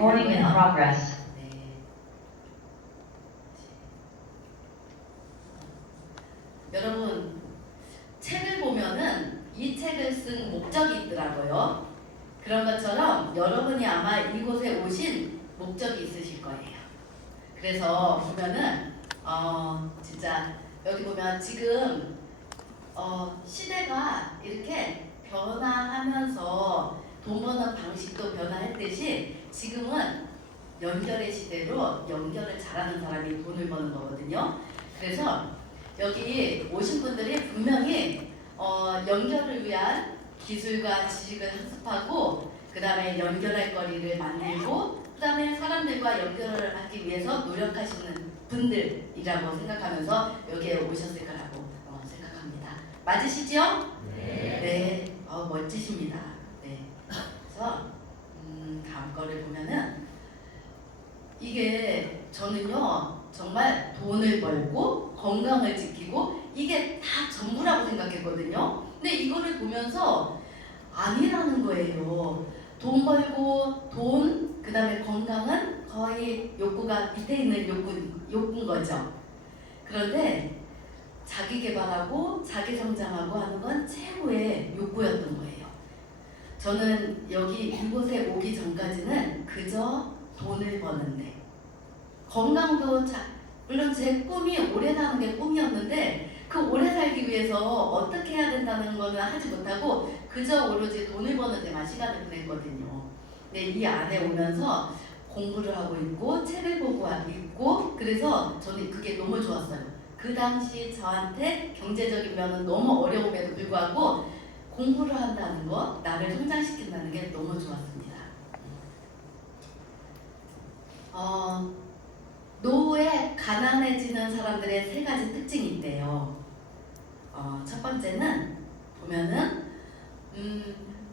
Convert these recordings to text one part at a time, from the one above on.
Recording in progress. 네. 여러분, 책을 보면은 이 책을 쓴 목적이 있더라고요. 그런 것처럼 여러분이 아마 이곳에 오신 목적이 있으실 거예요. 그래서 보면은 진짜 여기 보면 지금 시대가 이렇게 변화하면서 돈 버는 방식도 변화했듯이 지금은 연결의 시대로 연결을 잘하는 사람이 돈을 버는 거거든요. 그래서 여기 오신 분들이 분명히 연결을 위한 기술과 지식을 학습하고 그 다음에 연결할 거리를 만들고 그 다음에 사람들과 연결을 하기 위해서 노력하시는 분들이라고 생각하면서 여기에 오셨을 거라고 생각합니다. 맞으시죠? 네. 멋지십니다. 네. 그래서 다음 거를 보면은 이게 저는요 정말 돈을 벌고 건강을 지키고 이게 다 전부라고 생각했거든요. 근데 이거를 보면서 아니라는 거예요. 돈 벌고 돈, 그 다음에 건강은 거의 욕구가 밑에 있는 욕구인 거죠. 그런데 자기 개발하고 자기 성장하고 하는 건 최고의 욕구였던 거예요. 저는 여기 이곳에 오기 전까지는 그저 돈을 버는데 건강도 물론 제 꿈이 오래 사는 게 꿈이었는데 그 오래 살기 위해서 어떻게 해야 된다는 거는 하지 못하고 그저 오로지 돈을 버는 데만 시간을 보냈거든요. 근데 이 안에 오면서 공부를 하고 있고 책을 보고 있고 그래서 저는 그게 너무 좋았어요. 그 당시 저한테 경제적인 면은 너무 어려움에도 불구하고 공부를 한다는 거, 나를 성장시킨다는 게 너무 좋았습니다. 노후에 가난해지는 사람들의 세 가지 특징이 있대요. 첫 번째는 보면은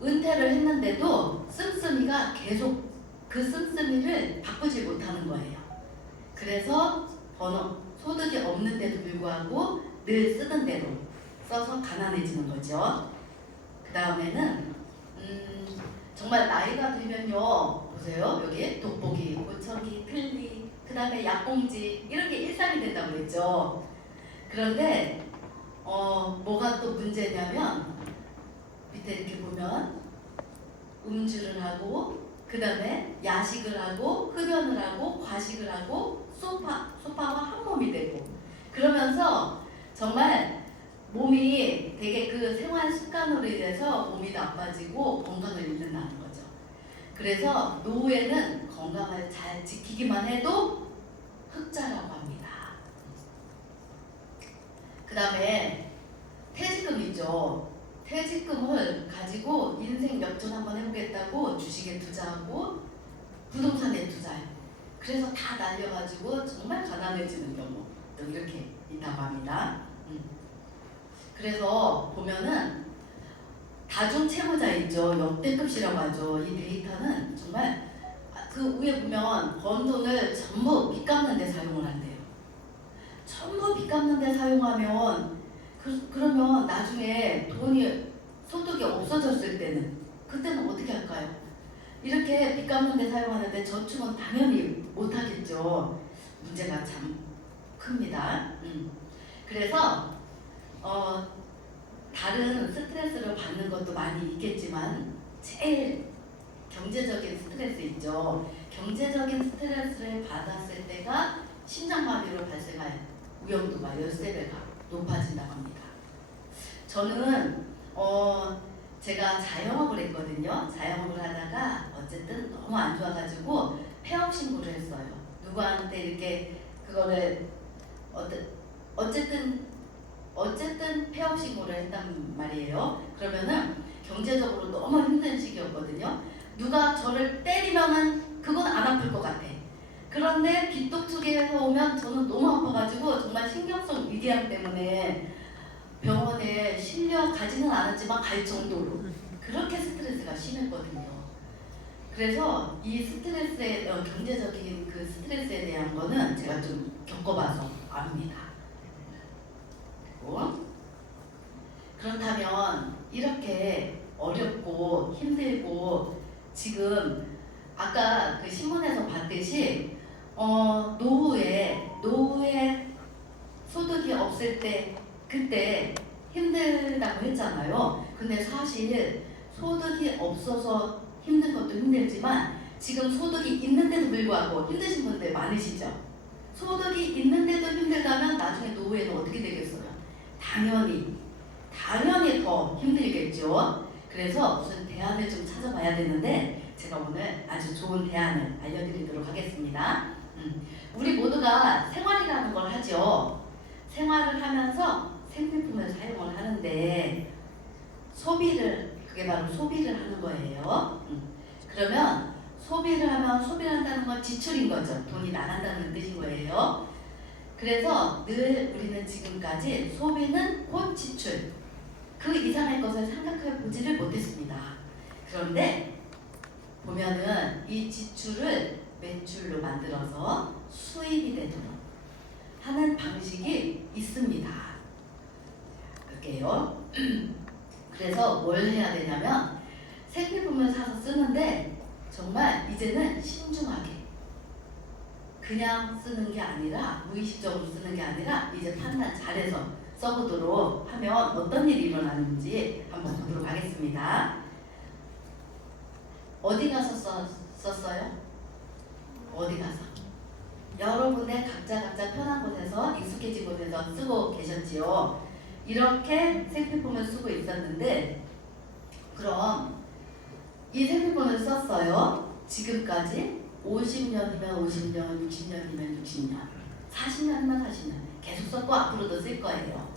은퇴를 했는데도 씀씀이가 계속 그 씀씀이를 바꾸지 못하는 거예요. 그래서 소득이 없는데도 불구하고 늘 쓰던 대로 써서 가난해지는 거죠. 그 다음에는 정말 나이가 들면요 보세요 여기 돋보기, 고쳐기, 틀니 그 다음에 약봉지 이런 게 일상이 된다고 그랬죠. 그런데 뭐가 또 문제냐면 밑에 이렇게 보면 음주를 하고 그 다음에 야식을 하고 흡연을 하고 과식을 하고 소파와 한 몸이 되고 그러면서 정말 몸이 되게 그 생활 습관으로 인해서 몸이 나빠지고 건강을 잃는다는 거죠. 그래서 노후에는 건강을 잘 지키기만 해도 흑자라고 합니다. 그 다음에 퇴직금 있죠. 퇴직금을 가지고 인생 역전 한번 해보겠다고 주식에 투자하고 부동산에 투자해요. 그래서 다 날려가지고 정말 가난해지는 경우도 이렇게 있다고 합니다. 그래서 보면은 다중채무자 있죠. 역대급이라고 하죠. 이 데이터는 정말 그 위에 보면 번 돈을 전부 빚 갚는 데 사용을 한대요. 전부 빚 갚는 데 사용하면 그러면 나중에 소득이 없어졌을 때는 그때는 어떻게 할까요? 이렇게 빚 갚는 데 사용하는데 저축은 당연히 못하겠죠. 문제가 참 큽니다. 그래서 다른 스트레스를 받는 것도 많이 있겠지만 제일 경제적인 스트레스 있죠. 경제적인 스트레스를 받았을 때가 심장마비로 발생할 위험도가 13배가 높아진다고 합니다. 저는 제가 자영업을 했거든요. 자영업을 하다가 어쨌든 너무 안 좋아가지고 폐업 신고를 했어요. 누구한테 이렇게 그거를 어쨌든 폐업 신고를 했단 말이에요. 그러면은 경제적으로 너무 힘든 시기였거든요. 누가 저를 때리면은 그건 안 아플 것 같아. 그런데 빚독촉에서 오면 저는 너무 아파가지고 정말 신경성 위궤양 때문에 병원에 실려가지는 않았지만 갈 정도로 그렇게 스트레스가 심했거든요. 그래서 이 스트레스에 경제적인 그 스트레스에 대한 거는 제가 좀 겪어봐서 압니다. 그렇다면 이렇게 어렵고 힘들고 지금 아까 그 신문에서 봤듯이 노후에 소득이 없을 때 그때 힘들다고 했잖아요. 근데 사실 소득이 없어서 힘든 것도 힘들지만 지금 소득이 있는데도 불구하고 힘드신 분들 많으시죠? 소득이 있는데도 힘들다면 나중에 노후에는 어떻게 되겠어요? 당연히 더 힘들겠죠. 그래서 무슨 대안을 좀 찾아봐야 되는데 제가 오늘 아주 좋은 대안을 알려드리도록 하겠습니다. 우리 모두가 생활이라는 걸 하죠. 생활을 하면서 생필품을 사용을 하는데 그게 바로 소비를 하는 거예요. 그러면 소비를 한다는 건 지출인 거죠. 돈이 나간다는 뜻인 거예요. 그래서 늘 우리는 지금까지 소비는 곧 지출, 그 이상의 것을 생각해 보지를 못했습니다. 그런데 보면은 이 지출을 매출로 만들어서 수입이 되도록 하는 방식이 있습니다. 그게요. 그래서 뭘 해야 되냐면 생필품을 사서 쓰는데 정말 이제는 신중하게 그냥 쓰는 게 아니라 무의식적으로 쓰는 게 아니라 이제 판단 잘해서 써보도록 하면 어떤 일이 일어나는지 한번 보도록 하겠습니다. 어디 가서 썼어요? 어디 가서? 여러분의 각자 편한 곳에서 익숙해진 곳에서 쓰고 계셨지요. 이렇게 생필품을 쓰고 있었는데 그럼 이 생필품을 썼어요. 지금까지 50년이면 50년, 60년이면 60년, 40년이면 40년 계속 썼고 앞으로도 쓸 거예요.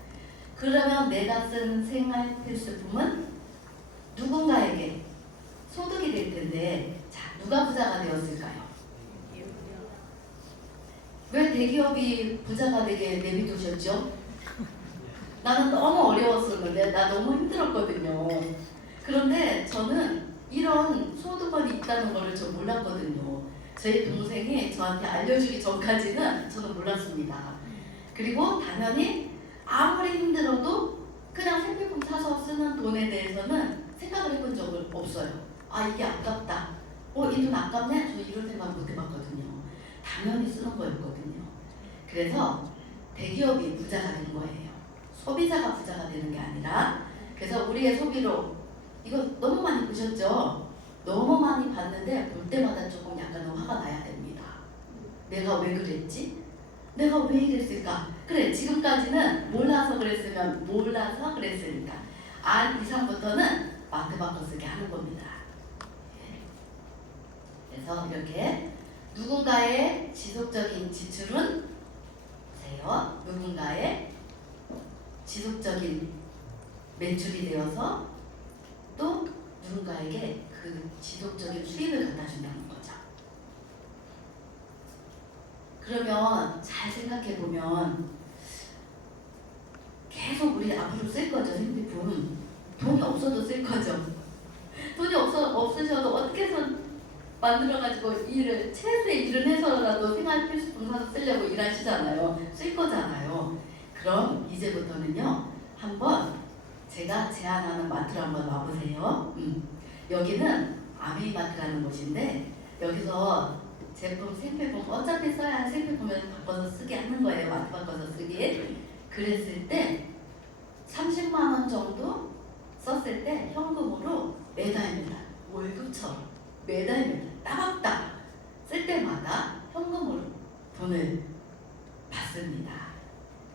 그러면 내가 쓴 생활 필수품은 누군가에게 소득이 될 텐데 자, 누가 부자가 되었을까요? 왜 대기업이 부자가 되게 내비두셨죠? 나는 너무 어려웠었는데 나 너무 힘들었거든요. 그런데 저는 이런 소득원이 있다는 거를 저 몰랐거든요. 제 동생이 저한테 알려주기 전까지는 저는 몰랐습니다. 그리고 당연히 아무리 힘들어도 그냥 생필품 사서 쓰는 돈에 대해서는 생각을 해본 적은 없어요. 아 이게 아깝다. 이 돈 아깝네? 저 이런 생각 못 해봤거든요. 당연히 쓰는 거였거든요. 그래서 대기업이 부자가 된 거예요. 소비자가 부자가 되는 게 아니라. 그래서 우리의 소비로 이거 너무 많이 보셨죠? 너무 많이 봤는데 볼 때마다 조금 약간 화가 나야 됩니다. 내가 왜 그랬지? 내가 왜 이랬을까? 그래 지금까지는 몰라서 그랬으니까 알 이상부터는 마트 바꿔 쓰게 하는 겁니다. 그래서 이렇게 누군가의 지속적인 지출은 보세요. 누군가의 지속적인 매출이 되어서 또 누군가에게 그 지속적인 수입을 갖다 준다는 거죠. 그러면 잘 생각해 보면 계속 우리 앞으로 쓸 거죠. 생필품. 돈이 없어도 쓸 거죠. 돈이 없으셔도 어떻게 해서 만들어가지고 최소의 일을 해서라도 생활 필수품 사서 쓰려고 일하시잖아요. 쓸 거잖아요. 그럼 이제부터는요. 한번 제가 제안하는 마트를 한번 와보세요. 여기는 아메이마트라는 곳인데 여기서 제품, 생필품 어차피 써야 할 생필품을 바꿔서 쓰게 하는 거예요. 마트 바꿔서 쓰기. 그랬을 때 30만 원 정도 썼을 때 현금으로 매달매달 월급처럼 매달매달 따박따박 쓸 때마다 현금으로 돈을 받습니다.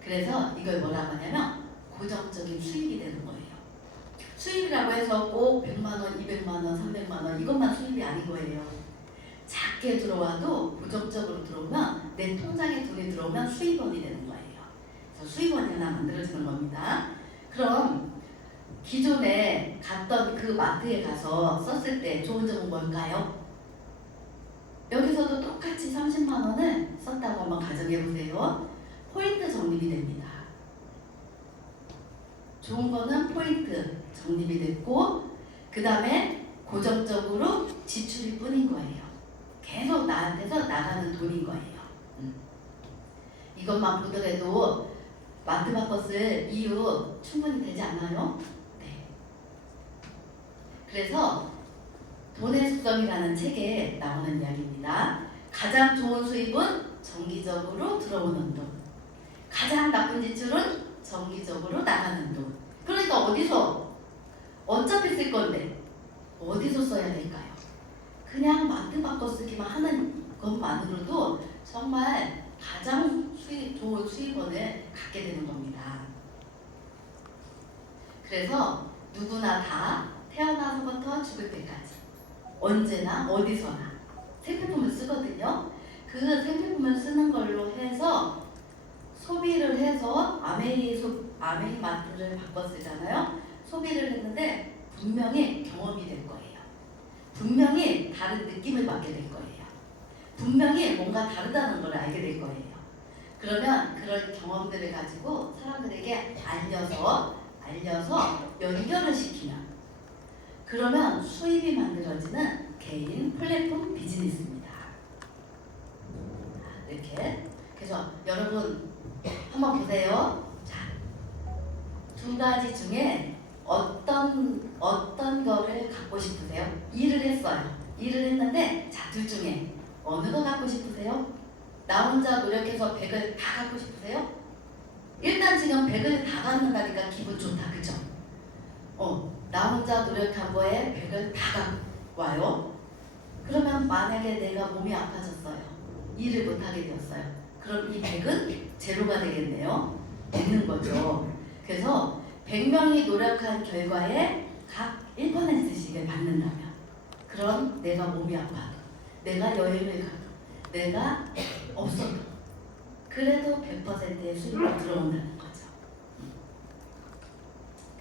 그래서 이걸 뭐라고 하냐면 고정적인 수입이 되는 거예요. 수입이라고 해서 꼭 100만 원, 200만 원, 300만 원 이것만 수입이 아닌 거예요. 작게 들어와도 고정적으로 들어오면 내 통장에 돈이 들어오면 수입원이 되는 거예요. 그래서 수입원이 하나 만들어지는 겁니다. 그럼 기존에 갔던 그 마트에 가서 썼을 때 좋은 점은 뭘까요? 여기서도 똑같이 30만 원을 썼다고 한번 가정해보세요. 포인트 적립이 됩니다. 좋은 거는 포인트 적립이 됐고 그 다음에 고정적으로 지출일 뿐인 거예요. 계속 나한테서 나가는 돈인 거예요. 이것만 보더라도 마트 바꿔 쓸 이유 충분히 되지 않나요? 네. 그래서 돈의 속성이라는 책에 나오는 이야기입니다. 가장 좋은 수입은 정기적으로 들어오는 돈. 가장 나쁜 지출은 정기적으로 나가는 돈. 그러니까 어차피 쓸 건데 어디서 써야 될까요? 그냥 마트 바꿔 쓰기만 하는 것만으로도 정말 가장 좋은 수입원을 갖게 되는 겁니다. 그래서 누구나 다 태어나서부터 죽을 때까지 언제나 어디서나 생필품을 쓰거든요. 그 생필품을 쓰는 걸로 해서 소비를 해서 아메이 마트를 바꿔 쓰잖아요. 소비를 했는데 분명히 경험이 될 거예요. 분명히 다른 느낌을 받게 될 거예요. 분명히 뭔가 다르다는 걸 알게 될 거예요. 그러면 그런 경험들을 가지고 사람들에게 알려서 연결을 시키면 그러면 수입이 만들어지는 개인 플랫폼 비즈니스입니다. 이렇게 그래서 여러분 한번 보세요. 자, 두 가지 중에 어떤 거를 갖고 싶으세요? 일을 했어요. 일을 했는데 자, 둘 중에 어느 거 갖고 싶으세요? 나 혼자 노력해서 100을 다 갖고 싶으세요? 일단 지금 100을 다 갖는다니까 기분 좋다, 그죠? 나 혼자 노력한 거에 100을 다 갖고 와요. 그러면 만약에 내가 몸이 아파졌어요. 일을 못하게 되었어요. 그럼 이 100은 제로가 되겠네요. 되는 거죠. 그래서 100명이 노력한 결과에 각 1%씩을 받는다면 그럼 내가 몸이 아파도 내가 여행을 가도 내가 없어도 그래도 100%의 수입이 들어온다는 거죠.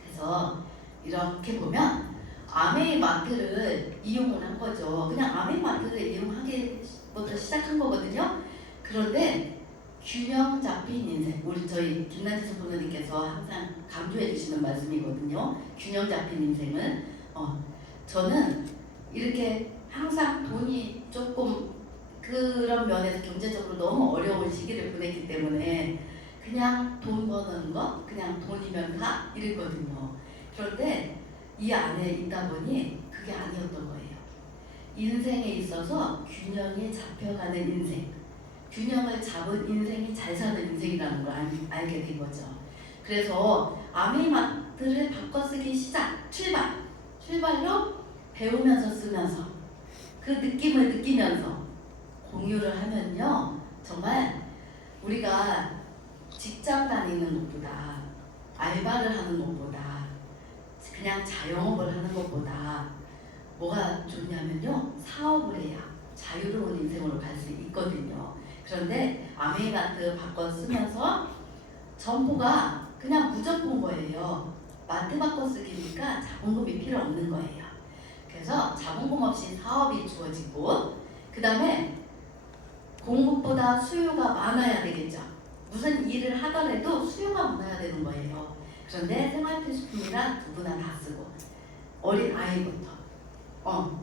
그래서 이렇게 보면 아메이 마트를 이용을 한 거죠. 그냥 아메이 마트를 이용하기부터 시작한 거거든요. 그런데 균형 잡힌 인생, 저희 김난지 선생님께서 항상 강조해 주시는 말씀이거든요. 균형 잡힌 인생은 저는 이렇게 항상 돈이 조금 그런 면에서 경제적으로 너무 어려운 시기를 보냈기 때문에 그냥 돈 버는 거, 그냥 돈이면 다 이랬거든요. 그런데 이 안에 있다 보니 그게 아니었던 거예요. 인생에 있어서 균형이 잡혀가는 인생, 균형을 잡은 인생이 잘 사는 인생이라는 걸 알게 된 거죠. 그래서 아메이마트를 바꿔쓰기 출발로 배우면서 쓰면서 그 느낌을 느끼면서 공유를 하면요, 정말 우리가 직장 다니는 것보다 알바를 하는 것보다 그냥 자영업을 하는 것보다 뭐가 좋냐면요, 사업을 해야 자유로운 인생으로 갈 수 있거든요. 그런데 아메이마트 바꿔 쓰면서 정보가 그냥 무조건 거예요. 마트 바꿔 쓰기니까 자본금이 필요 없는 거예요. 그래서 자본금 없이 사업이 주어지고 그 다음에 공급보다 수요가 많아야 되겠죠. 무슨 일을 하더라도 수요가 많아야 되는 거예요. 그런데 생활필수품이라 누구나 다 쓰고 어린 아이부터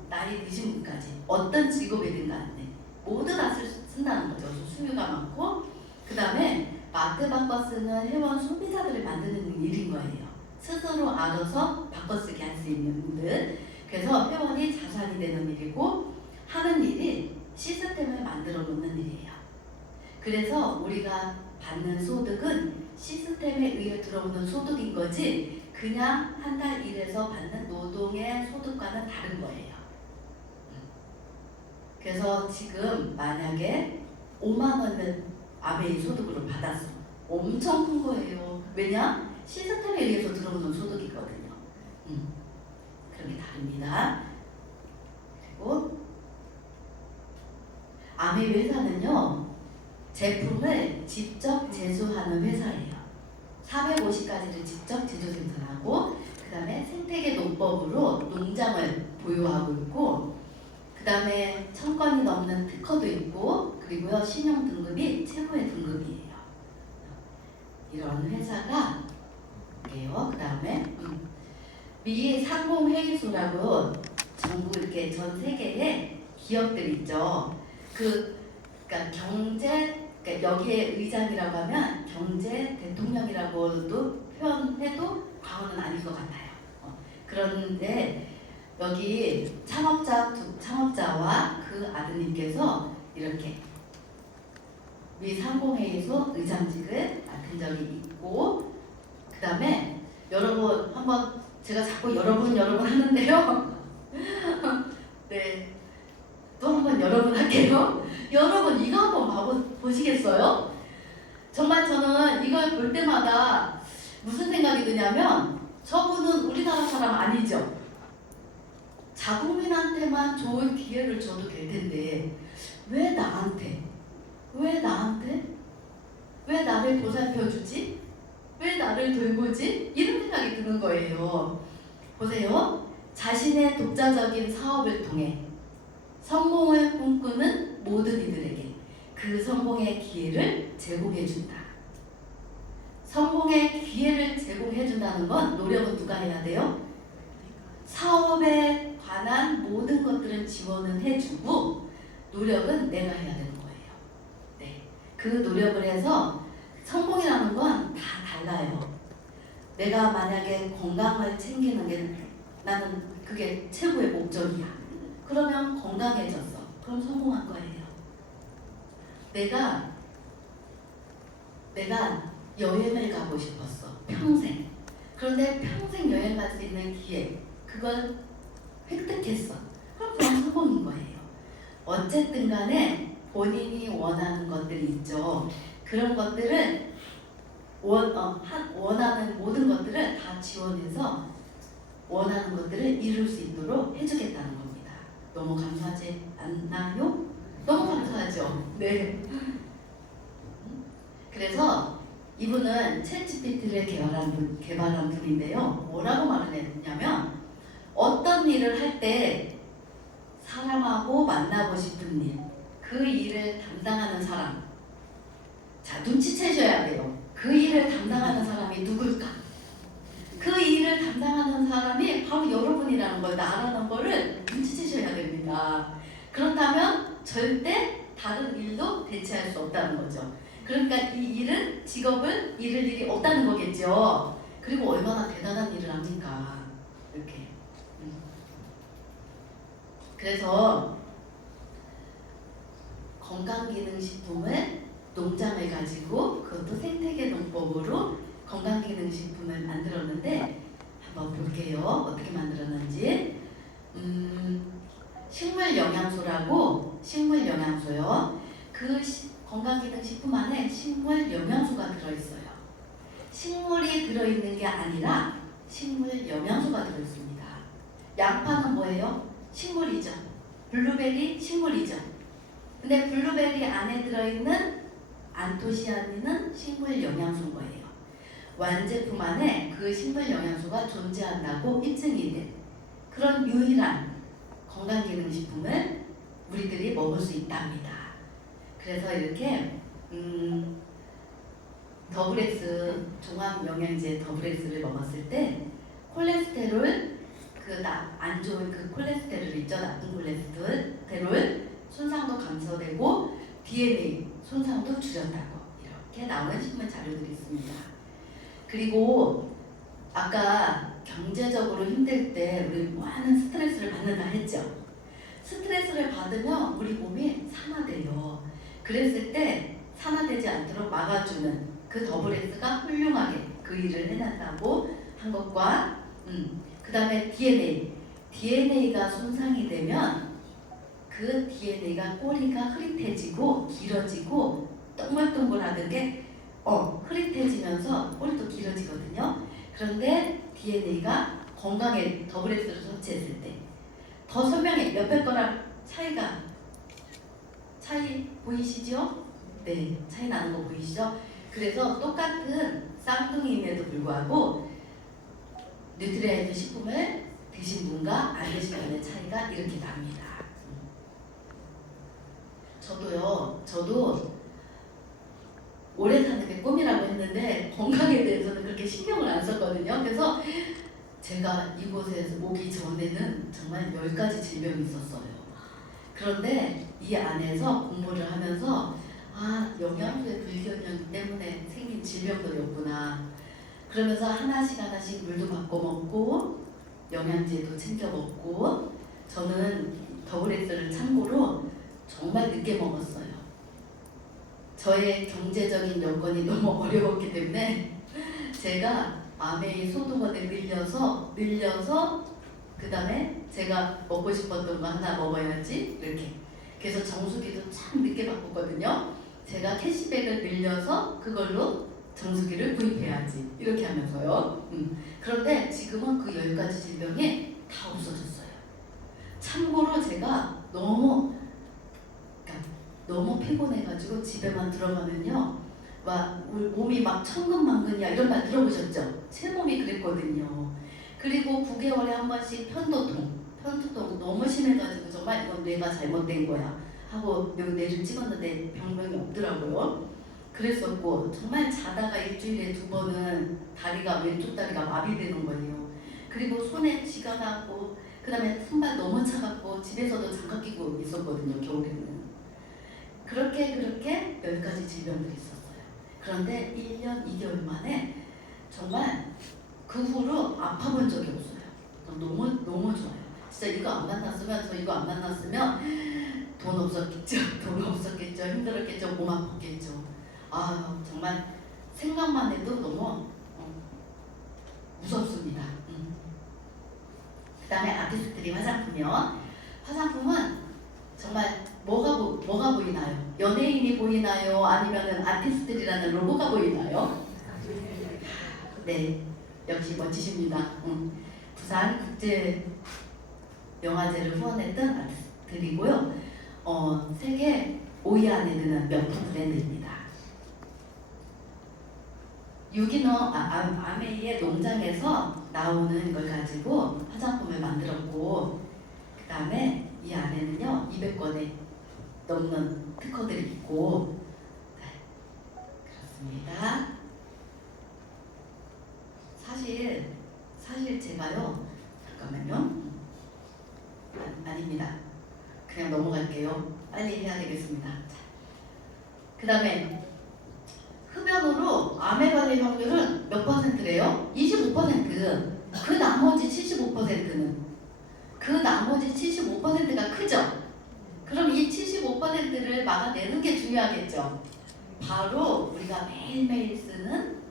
나이 드신 분까지 어떤 직업이든 간에 모두 다 쓴다는 거죠. 수요가 많고 그 다음에 마트 바꿔 쓰는 회원 소비자들을 만드는 일인 거예요. 스스로 알아서 바꿔쓰기 할 수 있는 분들. 그래서 회원이 자산이 되는 일이고 하는 일이 시스템을 만들어 놓는 일이에요. 그래서 우리가 받는 소득은 시스템에 의해 들어오는 소득인 거지 그냥 한 달 일해서 받는 노동의 소득과는 다른 거예요. 그래서 지금 만약에 5만 원을 아메이 소득으로 받았어. 엄청 큰 거예요. 왜냐? 시스템에 의해서 들어오는 소득이거든요. 그런 게 다릅니다. 그리고 아메이 회사는요, 제품을 직접 제조하는 회사예요. 450가지를 직접 제조 생산하고 그 다음에 생태계 농법으로 농장을 보유하고 있고 그 다음에 1000건이 넘는 특허도 있고 그리고요 신용 등급이 최고의 등급이에요. 이런 회사가 이게요. 그 다음에 미 상공회의소라고 전국 이렇게 전 세계에 기업들 있죠. 그러니까 그러니까 여기에 의장이라고 하면 경제 대통령이라고도 표현해도 과언은 아닐 것 같아요. 그런데 여기 창업자와 그 아드님께서 이렇게 미 상공회의소 의장직을 맡은 적이 있고, 그 다음에 여러분 한번 제가 자꾸 여러분 하는데요. 네, 또 한번 여러분 할게요. 여러분 이거 한번 보시겠어요? 정말 저는 이걸 볼 때마다 무슨 생각이 드냐면, 저분은 우리나라 사람 아니죠. 자국민한테만 좋은 기회를 줘도 될 텐데 왜 나한테? 왜 나를 보살펴주지? 왜 나를 돌보지? 이런 생각이 드는 거예요. 보세요. 자신의 독자적인 사업을 통해 성공을 꿈꾸는 모든 이들에게 그 성공의 기회를 제공해준다. 성공의 기회를 제공해준다는 건 노력은 누가 해야 돼요? 사업에 관한 모든 것들은 지원은 해주고 노력은 내가 해야 되는 거예요. 네, 그 노력을 해서 성공이라는 건 다 달라요. 내가 만약에 건강을 챙기는 게 나는 그게 최고의 목적이야. 그러면 건강해졌어. 그럼 성공한 거예요. 내가 여행을 가고 싶었어. 평생. 그런데 평생 여행 갈 수 있는 기회, 그걸 획득했어. 그럼 그건 성공인 거예요. 어쨌든 간에 본인이 원하는 것들이 있죠. 그런 것들을 원하는 모든 것들을 다 지원해서 원하는 것들을 이룰 수 있도록 해주겠다는 겁니다. 너무 감사하지 않나요? 너무 감사하죠. 네. 그래서 이분은 챗GPT를 개발한 분인데요. 뭐라고 말을 했냐면, 어떤 일을 할 때 사람하고 만나고 싶은 일, 그 일을 담당하는 사람, 자, 눈치채셔야 돼요. 그 일을 담당하는 사람이 누굴까? 그 일을 담당하는 사람이 바로 여러분이라는 걸, 나라는 거를 눈치채셔야 됩니다. 그렇다면 절대 다른 일도 대체할 수 없다는 거죠. 그러니까 이 일은, 직업을 잃을 일이 없다는 거겠죠. 그리고 얼마나 대단한 일을 합니까? 이렇게. 그래서 건강기능식품을, 농장을 가지고 그것도 생태계 농법으로 건강기능식품을 만들었는데, 한번 볼게요. 어떻게 만들었는지. 식물영양소요. 그 건강기능식품 안에 식물영양소가 들어있어요. 식물이 들어있는 게 아니라 식물영양소가 들어있습니다. 양파는 뭐예요? 식물이죠. 블루베리 식물이죠. 근데 블루베리 안에 들어있는 안토시아닌은 식물영양소인 거예요. 완제품 안에 그 식물영양소가 존재한다고 입증이 된 그런 유일한 건강기능식품을 우리들이 먹을 수 있답니다. 그래서 이렇게 더블X, 종합영양제 더블X를 먹었을 때 콜레스테롤, 안 좋은 그 콜레스테롤 있죠, 나쁜 콜레스테롤 손상도 감소되고 DNA 손상도 줄였다고 이렇게 나오는 신문 자료들이 있습니다. 그리고 아까 경제적으로 힘들 때 우리 많은 스트레스를 받는다 했죠. 스트레스를 받으면 우리 몸이 산화돼요. 그랬을 때 산화되지 않도록 막아주는 그 더블X가 훌륭하게 그 일을 해낸다고 한 것과, 그 다음에 DNA가 손상이 되면 그 DNA가 꼬리가 흐릿해지고 길어지고 동글동글하던 게 흐릿해지면서 꼬리도 길어지거든요. 그런데 DNA가 건강에 더블X를 섭취했을 때 더 선명해. 옆에 거랑 차이 보이시죠? 네, 차이 나는 거 보이시죠? 그래서 똑같은 쌍둥이임에도 불구하고 뉴트리아이드 식품을 드신 분과 안 드신 분의 차이가 이렇게 납니다. 저도 오래 사는 게 꿈이라고 했는데 건강에 대해서는 그렇게 신경을 안 썼거든요. 그래서 제가 이곳에 오기 전에는 정말 10가지 질병이 있었어요. 그런데 이 안에서 공부를 하면서 영양소의 불균형 때문에 생긴 질병들이었구나. 그러면서 하나씩 물도 바꿔 먹고 영양제도 챙겨 먹고 저는 더블엑스를 참고로 정말 늦게 먹었어요. 저의 경제적인 여건이 너무 어려웠기 때문에 제가 아메이 소두번을 늘려서 그 다음에 제가 먹고 싶었던 거 하나 먹어야지 이렇게. 그래서 정수기도 참 늦게 바꿨거든요. 제가 캐시백을 늘려서 그걸로 정수기를 구입해야지 이렇게 하면서요. 그런데 지금은 그 10가지 질병이 다 없어졌어요. 참고로 제가 너무 피곤해가지고 집에만 들어가면요 막 우리 몸이 막 천근만근이야 이런 말 들어보셨죠? 제 몸이 그랬거든요. 그리고 9개월에 한 번씩 편도통 너무 심해가지고 정말 이건 뇌가 잘못된 거야 하고 뇌를 찍었는데 병명이 없더라고요. 그랬었고 정말 자다가 일주일에 2번은 왼쪽 다리가 마비되는 거예요. 그리고 손에 쥐가 나고 그 다음에 손발 너무 차갑고 집에서도 장갑 끼고 있었거든요. 겨울에는. 그렇게 10가지 질병들이 있었어요. 그런데 1년 2개월 만에 정말 그 후로 아파본 적이 없어요. 너무 좋아요. 진짜 이거 안 만났으면 돈 없었겠죠. 힘들었겠죠. 몸 아팠겠죠. 아 정말 생각만 해도 너무 무섭습니다. 그 다음에 아티스트들이 화장품이요. 화장품은 정말 뭐가 보이나요? 연예인이 보이나요? 아니면 아티스트들이라는 로고가 보이나요? 네, 역시 멋지십니다. 부산 국제 영화제를 후원했던 아티스트들이고요. 세계 5위 안에 드는 명품 브랜드입니다. 유기농 아메이의 농장에서 나오는 걸 가지고 화장품을 만들었고 그 다음에 이 안에는요 200권의 넘는 특허들이 있고 네, 그렇습니다. 사실 제가요 잠깐만요 아닙니다. 그냥 넘어갈게요. 빨리 해야 되겠습니다. 그 다음에 흡연으로 암에 걸릴 확률은 몇 %래요? 25%. 그 나머지 75%가 크죠? 그럼 이 75%를 막아내는 게 중요하겠죠? 바로 우리가 매일매일 쓰는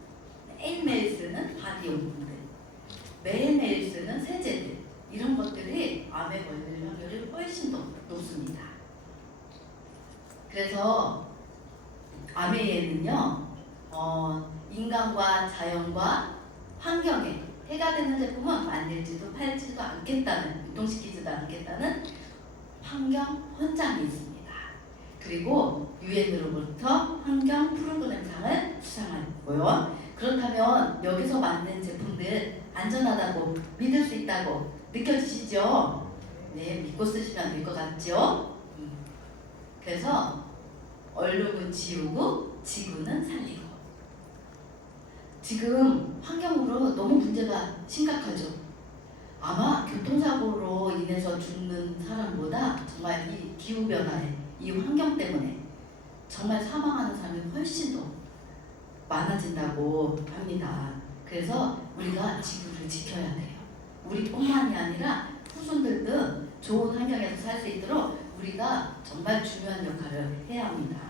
바디용품들, 매일매일 쓰는 세제들 이런 것들이 암에 걸릴 확률이 훨씬 더 높습니다. 그래서 아메이에는요 인간과 자연과 환경에 해가 되는 제품은 만들지도 팔지도 않겠다는, 유통시키지도 않겠다는 환경 헌장이 있습니다. 그리고 유엔으로부터 환경 프로그램상을 수상했고요. 그렇다면 여기서 만든 제품들 안전하다고 믿을 수 있다고 느껴지시죠? 네, 믿고 쓰시면 될 것 같죠? 그래서 얼룩은 지우고 지구는 살리고. 지금 환경으로 너무 문제가 심각하죠. 아마 교통사고로 인해서 죽는 사람보다 정말 이 기후변화에 이 환경 때문에 정말 사망하는 사람이 훨씬 더 많아진다고 합니다. 그래서 우리가 지구를 지켜야 돼요. 우리뿐만이 아니라 후손들도 좋은 환경에서 살 수 있도록 우리가 정말 중요한 역할을 해야 합니다.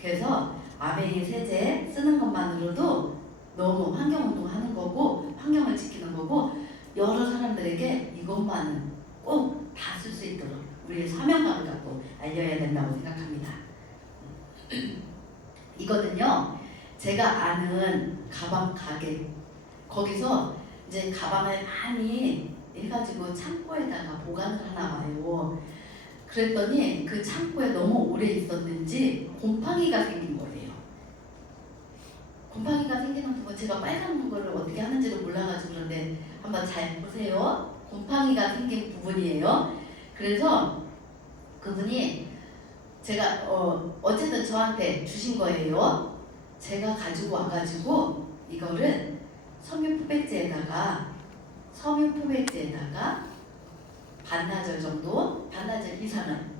그래서 아메이 세제 쓰는 것만으로도 너무 환경운동하는 거고 환경을 지키는 거고 여러 사람들에게 이것만은 꼭 다 쓸 수 있도록 우리의 사명감을 갖고 알려야 된다고 생각합니다. 이거는요 제가 아는 가방 가게 거기서 이제 가방을 많이 해가지고 창고에다가 보관을 하나 봐요. 그랬더니 그 창고에 너무 오래 있었는지 곰팡이가 생긴 거예요. 곰팡이가 생기는 거 제가 빨간 거를 어떻게 하는지를 몰라가지고 그런데 한번 잘 보세요. 곰팡이가 생긴 부분이에요. 그래서 그분이 제가 어쨌든 저한테 주신 거예요. 제가 가지고 와가지고 이거를 섬유 포백제에다가 반나절 정도, 반나절 이상은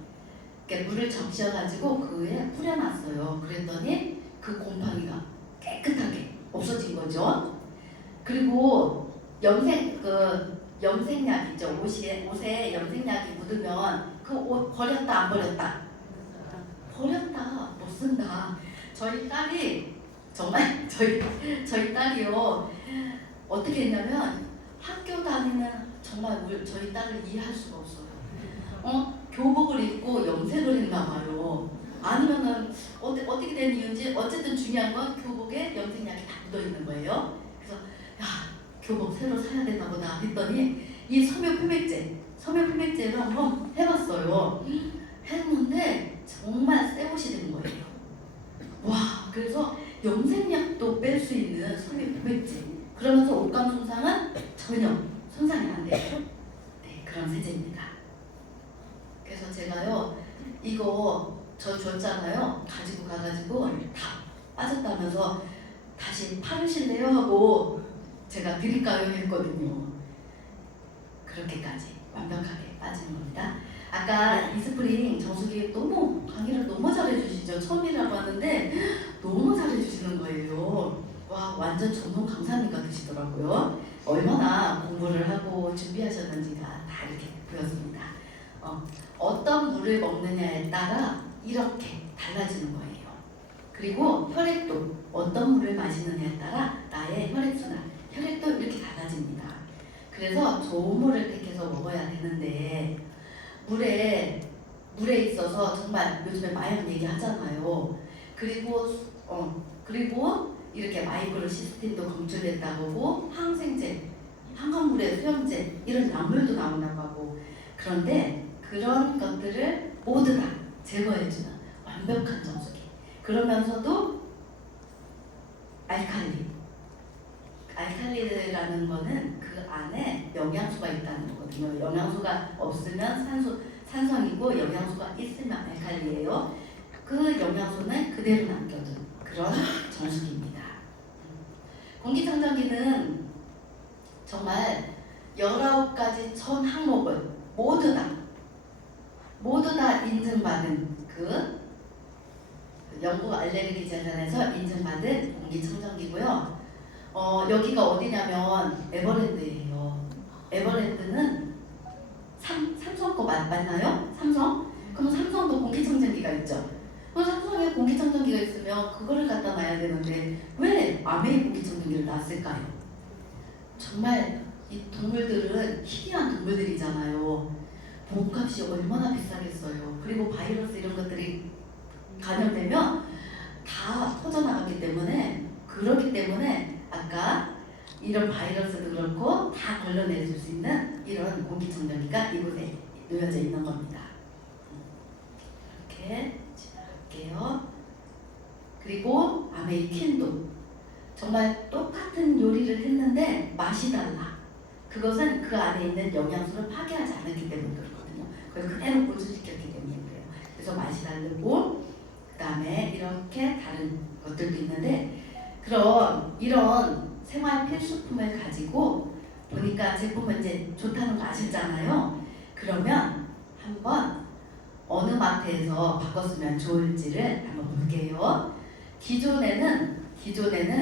이렇게 물을 적셔가지고 그 위에 뿌려놨어요. 그랬더니 그 곰팡이가 깨끗하게 없어진 거죠. 그리고 염색약 있죠. 옷에 염색약이 묻으면 그 옷 버렸다 안 버렸다? 버렸다. 못 쓴다. 저희 딸이 정말 저희 딸이요. 어떻게 했냐면 학교 다니는 정말 저희 딸을 이해할 수가 없어요. 교복을 입고 염색을 했나 봐요. 아니면은 어떻게 된 이유인지 어쨌든 중요한 건 교복에 염색약이 다 묻어 있는 거예요. 그래서 야 교복 새로 사야 되나 보다 했더니 이 섬유 표백제를 한번 해봤어요. 했는데 정말 새 옷이 된 거예요. 와 그래서 염색약도 뺄 수 있는 섬유 표백제. 그러면서 옷감 손상은 전혀 손상이 안 돼요. 네 그런 세제입니다. 그래서 제가요 이거 저 줬잖아요. 가지고 가가지고 다 빠졌다면서 다시 팔으실래요? 하고 제가 드릴까요? 했거든요. 그렇게까지 완벽하게 빠지는 겁니다. 아까 이스프링 정수기 너무 강의를 너무 잘해주시죠. 처음이라고 하는데 너무 잘해주시는 거예요. 와 완전 전문 강사님 같으시더라고요. 얼마나 공부를 하고 준비하셨는지가 다 이렇게 보였습니다. 어떤 물을 먹느냐에 따라 이렇게 달라지는 거예요. 그리고 혈액도 어떤 물을 마시느냐에 따라 나의 혈액순환, 혈액도 이렇게 달라집니다. 그래서 좋은 물을 택해서 먹어야 되는데 물에 있어서 정말 요즘에 마약 얘기하잖아요. 그리고 이렇게 마이크로 시스템도 검출됐다고 하고 항생제, 항암물의 수용제 이런 약물도 나온다고 하고 그런데 그런 것들을 모두 다 제거해주는 완벽한 정수기. 그러면서도 알칼리라는 거는 그 안에 영양소가 있다는 거거든요. 영양소가 없으면 산성이고 영양소가 있으면 알칼리예요. 그 영양소는 그대로 남겨둔 그런 정수기입니다. 공기청정기는 정말 19가지 전 항목을 모두 다 인증받은 그 영국 알레르기 재단에서 인증받은 공기청정기고요. 여기가 어디냐면 에버랜드예요. 에버랜드는 삼성 거 맞나요? 삼성? 그럼 삼성도 공기청정기가 있죠. 그럼 삼성에 공기청정기가 있으면 그거를 갖다 놔야 되는데 왜 아메이 공기청정기를 놨을까요? 정말 이 동물들은 희귀한 동물들이잖아요. 몸값이 얼마나 비싸겠어요. 그리고 바이러스 이런 것들이 감염되면 다 퍼져나가기 때문에 그렇기 때문에 아까 이런 바이러스도 그렇고 다 걸러내줄 수 있는 이런 공기청정기가 이곳에 놓여져 있는 겁니다. 이렇게 지나갈게요. 그리고 아메이킨도 정말 똑같은 요리를 했는데 맛이 달라. 그것은 그 안에 있는 영양소를 파괴하지 않았기 때문에 그렇거든요. 그걸 그대로 보존시켰기 때문에 그래요. 그래서 맛이 다르고 그 다음에 이렇게 다른 것들도 있는데 그럼 이런 생활 필수품을 가지고 보니까 제품은 이제 좋다는 거 아셨잖아요. 그러면 한번 어느 마트에서 바꿨으면 좋을지를 한번 볼게요. 기존에는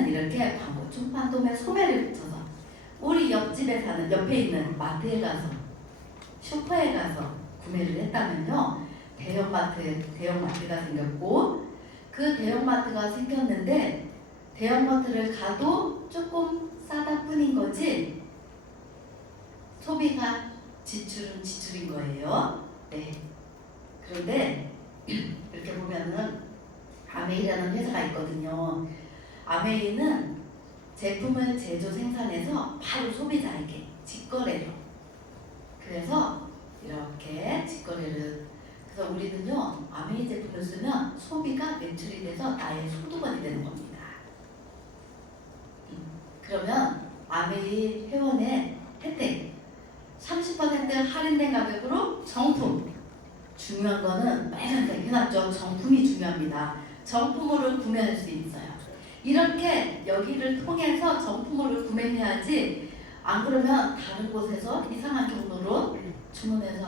이렇게 광고 충판도매 소매를 붙여서 우리 옆집에 사는 옆에 있는 마트에 가서 슈퍼에 가서 구매를 했다면요. 대형마트가 생겼고 그 대형마트가 생겼는데 대형마트를 가도 조금 싸다 뿐인 거지 소비가 지출은 지출인 거예요. 네. 그런데 이렇게 보면은 아메이라는 회사가 있거든요. 아메이는 제품을 제조 생산해서 바로 소비자에게 직거래로 그래서 이렇게 직거래를 그래서 우리는요 아메이 제품을 쓰면 소비가 매출이 돼서 나의 소득원이 되는 겁니다. 그러면 아메이 회원의 혜택 30% 할인된 가격으로 정품 중요한 거는 빨간색 해놨죠. 정품이 중요합니다. 정품으로 구매할 수 있어요. 이렇게 여기를 통해서 정품으로 구매해야지 안 그러면 다른 곳에서 이상한 경로로 주문해서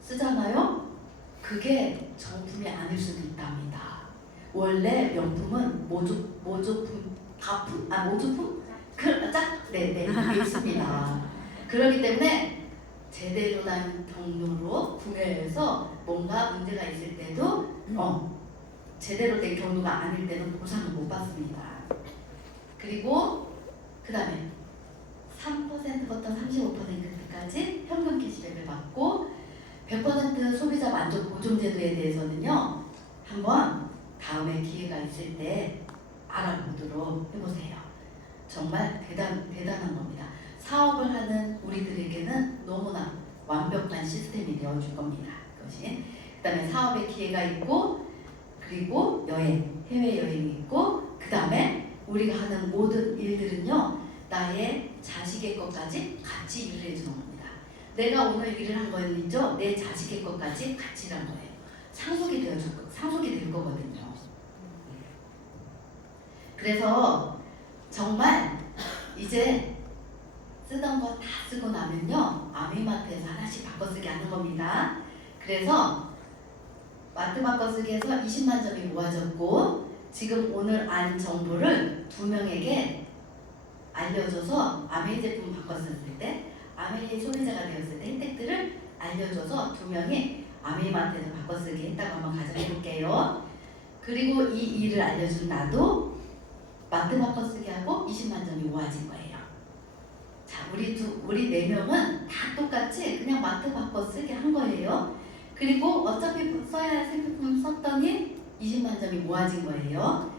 쓰잖아요. 그게 정품이 아닐 수도 있답니다. 원래 명품은 모조품? 네네 이게 있습니다. 그렇기 때문에 제대로 된 경로로 구매해서 뭔가 문제가 있을 때도 제대로 된 경로가 아닐 때는 보상을 못 받습니다. 그리고 그 다음에 3%부터 35%까지 현금 캐시백을 받고 100% 소비자 만족 보증 제도에 대해서는요, 한번 다음에 기회가 있을 때 알아보도록 해보세요. 정말 대단한 겁니다. 사업을 하는 우리들에게는 너무나 완벽한 시스템이 되어줄 겁니다. 그것이. 그 다음에 사업의 기회가 있고, 그리고 여행, 해외여행이 있고, 그 다음에 우리가 하는 모든 일들은요, 나의 자식의 것까지 같이 일을 해주는 겁니다. 내가 오늘 일을 한 건 있죠? 내 자식의 것까지 같이 일한 거예요. 상속이 될 거거든요. 그래서 정말 이제 쓰던 거 다 쓰고 나면요, 아미마트에서 하나씩 바꿔쓰기 하는 겁니다. 그래서 마트 바꿔쓰기에서 20만 점이 모아졌고, 지금 오늘 안 정보를 2명에게 알려줘서 아메이 제품 바꿨을 때, 아메이 소비자가 되었을 때 혜택들을 알려줘서 2명이 아메이마트에서 바꿔쓰기 했다고 한번 가정해 볼게요. 그리고 이 일을 알려준 나도 마트 바꿔쓰기하고 20만 점이 모아진 거예요. 자, 우리 4명은 다 똑같이 그냥 마트 바꿔쓰기 한 거예요. 그리고 어차피 써야 할 생필품 썼더니 20만 점이 모아진 거예요.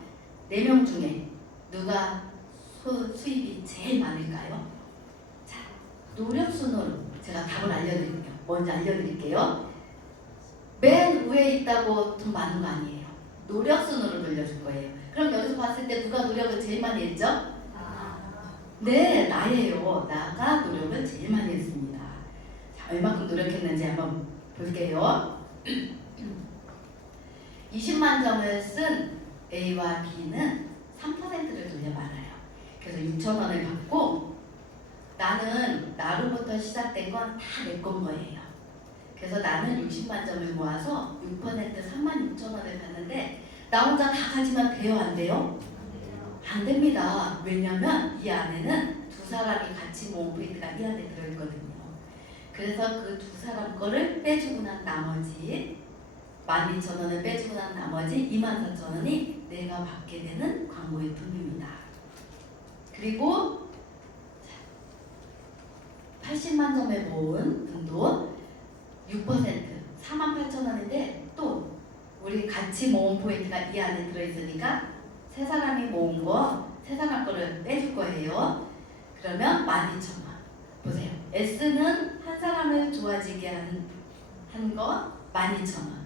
4명 중에 누가 수입이 제일 많을까요? 자, 노력순으로 제가 답을 알려드릴게요. 먼저 알려드릴게요. 맨 위에 있다고 돈 많은 거 아니에요. 노력순으로 돌려줄 거예요. 그럼 여기서 봤을 때 누가 노력을 제일 많이 했죠? 네, 나예요. 나가 노력을 제일 많이 했습니다. 자, 얼마큼 노력했는지 한번 볼게요. 20만 점을 쓴 A와 B는 3%를 돌려받아요. 그래서 6,000원을 받고, 나는 나로부터 시작된 건 다 내 건 거예요. 그래서 나는 60만 점을 모아서 6% 36,000원을 받는데, 나 혼자 다 가지면 돼요, 안 돼요? 안 됩니다. 왜냐면 이 안에는 2사람이 같이 모은 포인트가 이 안에 들어있거든요. 그래서 그 2사람 거를 빼주고 난 나머지 12,000원을 빼주고 난 나머지 24,000원이 내가 받게 되는 광고의 품입니다. 그리고 80만 점에 모은 돈도 6% 48,000원인데, 또 우리 같이 모은 포인트가 이 안에 들어있으니까 세 사람이 모은 거, 세 사람 거를 빼줄 거예요. 그러면 12,000원. 보세요. S는 한 사람을 좋아지게 한 거 12,000원.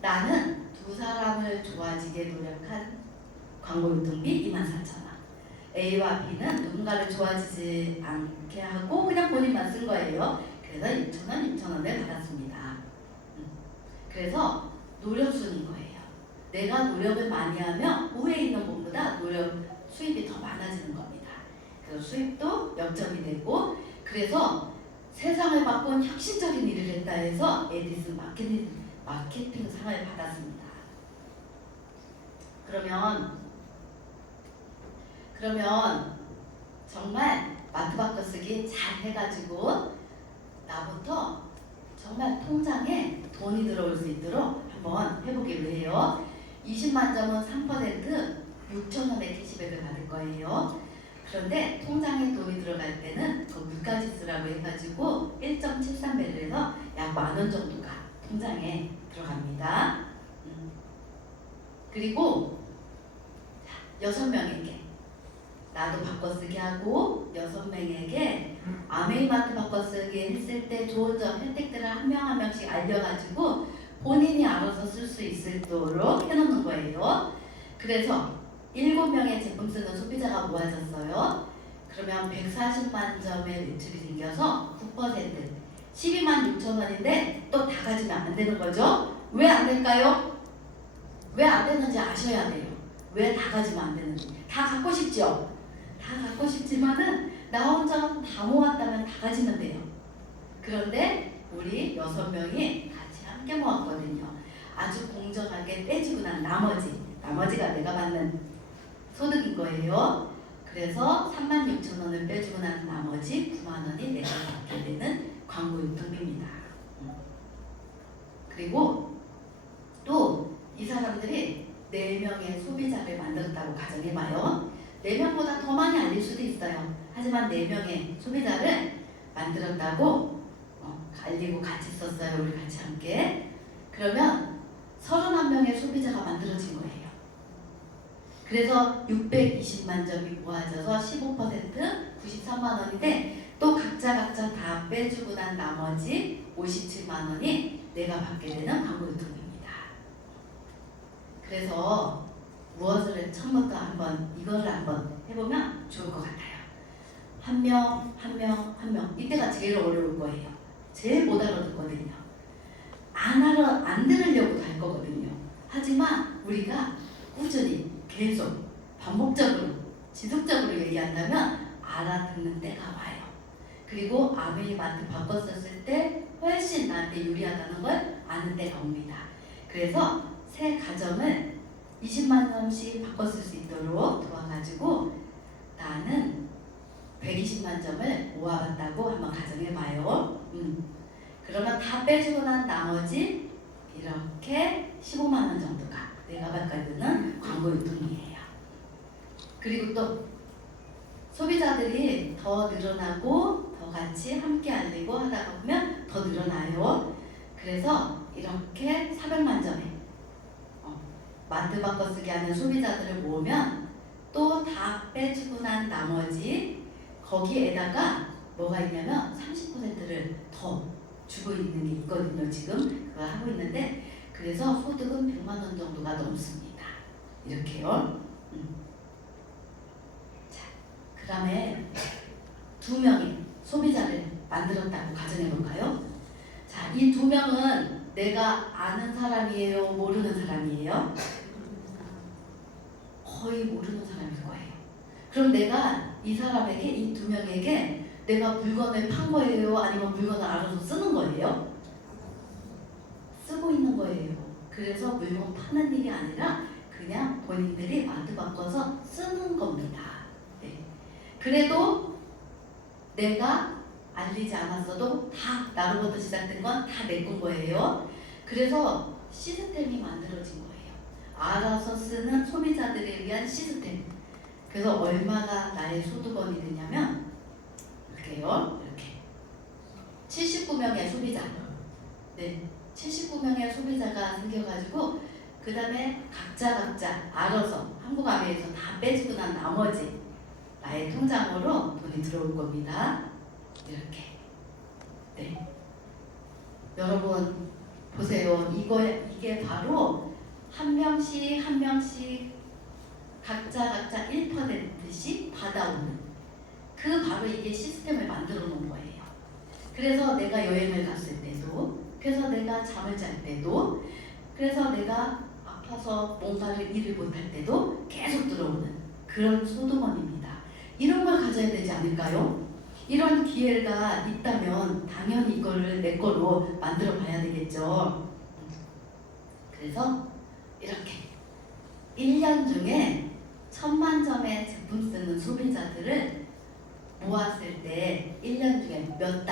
나는 2사람을 좋아지게 노력한 광고 유통비 24,000원. A와 B는 누군가를 좋아지지 않게 하고 그냥 본인만 쓴 거예요. 그래서 6,000원, 6,000원을 받았습니다. 그래서 노력순인 거예요. 내가 노력을 많이 하면 위에 있는 분보다 수입이 더 많아지는 겁니다. 그래서 수입도 역점이 되고, 그래서 세상을 바꾼 혁신적인 일을 했다 해서 에디슨 마케팅 상을 받았습니다. 그러면 정말 마트 바꿔쓰기 잘 해가지고 나부터 정말 통장에 돈이 들어올 수 있도록 한번 해보기로 해요. 20만 점은 3% 6,000원의 캐시백을 받을 거예요. 그런데 통장에 돈이 들어갈 때는 그 물가지수라고 해가지고 1.73배를 해서 약 10,000원 정도가 통장에 들어갑니다. 그리고 6명에게 나도 바꿔쓰기 하고 6명에게 아메이마트 바꿔쓰기 했을 때 좋은 점 혜택들을 한 명 한 명씩 알려가지고 본인이 알아서 쓸 수 있도록 해놓는 거예요. 그래서 7명의 제품 쓰는 소비자가 모아졌어요. 그러면 140만 점의 매출이 생겨서 9% 12만 6,000원인데 또 다 가지면 안 되는 거죠. 왜 안 될까요? 왜 안 되는지 아셔야 돼요. 왜 다 가지면 안 되는지. 다 갖고 싶죠? 다 갖고 싶지만은 나 혼자 다 모았다면 다 가지면 돼요. 그런데 우리 6명이 같이 함께 모았거든요. 아주 공정하게 떼주고 난 나머지가 내가 받는 소득인 거예요. 그래서 36,000원을 빼주고 난 나머지 9만 원이 내가 받게 되는 광고 유통비입니다. 그리고 또 이 사람들이 4명의 소비자를 만들었다고 가정해봐요. 4명보다 더 많이 알릴 수도 있어요. 하지만 4명의 소비자를 만들었다고 알리고 같이 썼어요. 우리 같이 함께. 그러면 31명의 소비자가 만들어진 거예요. 그래서 620만 점이 모아져서 15% 93만 원인데 또 각자 다 빼주고 난 나머지 57만 원이 내가 받게 되는 광고 유통비입니다. 그래서 무엇을 처음부터 이거를 한번 해보면 좋을 것 같아요. 한 명. 이때가 제일 어려울 거예요. 제일 못 알아듣거든요. 안 들으려고 할 거거든요. 하지만 우리가 꾸준히 계속 반복적으로 지속적으로 얘기한다면 알아듣는 때가 와요. 그리고 아메이마트 바꿨었을 때 훨씬 나한테 유리하다는 걸 아는 때가 옵니다. 그래서 새 가정을 20만 점씩 바꿨을 수 있도록 도와가지고 나는 120만 점을 모아봤다고 한번 가정해봐요. 그러면 다 빼주고 난 나머지 이렇게 15만 원 정도가 내가 받게 되는 광고 유통이에요. 그리고 또 소비자들이 더 늘어나고 더 같이 함께 알리고 하다 보면 더 늘어나요. 그래서 이렇게 400만 점에 마트 바꿔쓰기 하는 소비자들을 모으면 또 다 빼주고 난 나머지 거기에다가 뭐가 있냐면 30%를 더 주고 있는 게 있거든요. 지금 그거 하고 있는데 그래서 소득은 100만 원 정도가 넘습니다. 이렇게요. 자, 그 다음에 2명의 소비자를 만들었다고 가정해볼까요? 자, 이 2명은 내가 아는 사람이에요? 모르는 사람이에요? 거의 모르는 사람일 거예요. 그럼 내가 이 사람에게, 이 2명에게 내가 물건을 판 거예요? 아니면 물건을 알아서 쓰는 거예요? 쓰고 있는 거예요. 그래서 물건 파는 일이 아니라 그냥 본인들이 마트 바꿔서 쓰는 겁니다. 네. 그래도 내가 알리지 않았어도 다 나로부터 시작된 건 다 내 건 거예요. 그래서 시스템이 만들어진 거예요. 알아서 쓰는 소비자들에 위한 시스템. 그래서 얼마가 나의 소득원이 되냐면 이렇게요. 이렇게 79명의 소비자. 네, 79명의 소비자가 생겨가지고 그 다음에 각자 알아서 한국아메에서 다 빼주고 난 나머지 나의 통장으로 돈이 들어올 겁니다. 이렇게. 네. 여러분 보세요. 이게 바로 한 명씩 각자 1%씩 받아오는 그 바로 이게 시스템을 만들어 놓은 거예요. 그래서 내가 여행을 갔을 때도, 그래서 내가 잠을 잘 때도, 그래서 내가 아파서 뭔가를 일을 못할 때도 계속 들어오는 그런 소득원입니다. 이런 걸 가져야 되지 않을까요? 이런 기회가 있다면 당연히 이거를 내 거로 만들어 봐야 되겠죠. 그래서 이렇게 1년 중에 1000만 점의 제품 쓰는 소비자들을 모았을 때 1년 중에 몇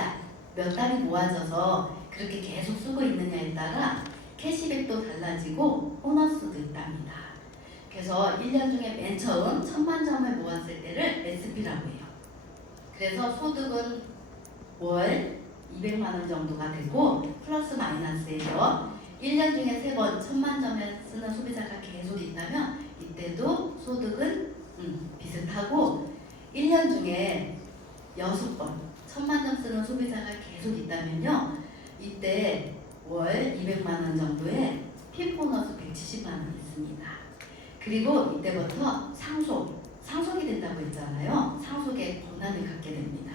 달이 모아져서 그렇게 계속 쓰고 있느냐에 따라 캐시백도 달라지고 보너스도 있답니다. 그래서 1년 중에 맨 처음 1000만 점을 모았을 때를 SP라고 해요. 그래서 소득은 월 200만 원 정도가 되고 플러스 마이너스예요. 1년 중에 3번 1000만 점을 쓰는 소비자가 계속 있다면 이때도 소득은 비슷하고 1년 중에 6번 1000만 점 쓰는 소비자가 계속 있다면요. 이때 월 200만 원 정도의 픽 보너스 170만 원 있습니다. 그리고 이때부터 상속이 된다고 했잖아요. 상속의 권한을 갖게 됩니다.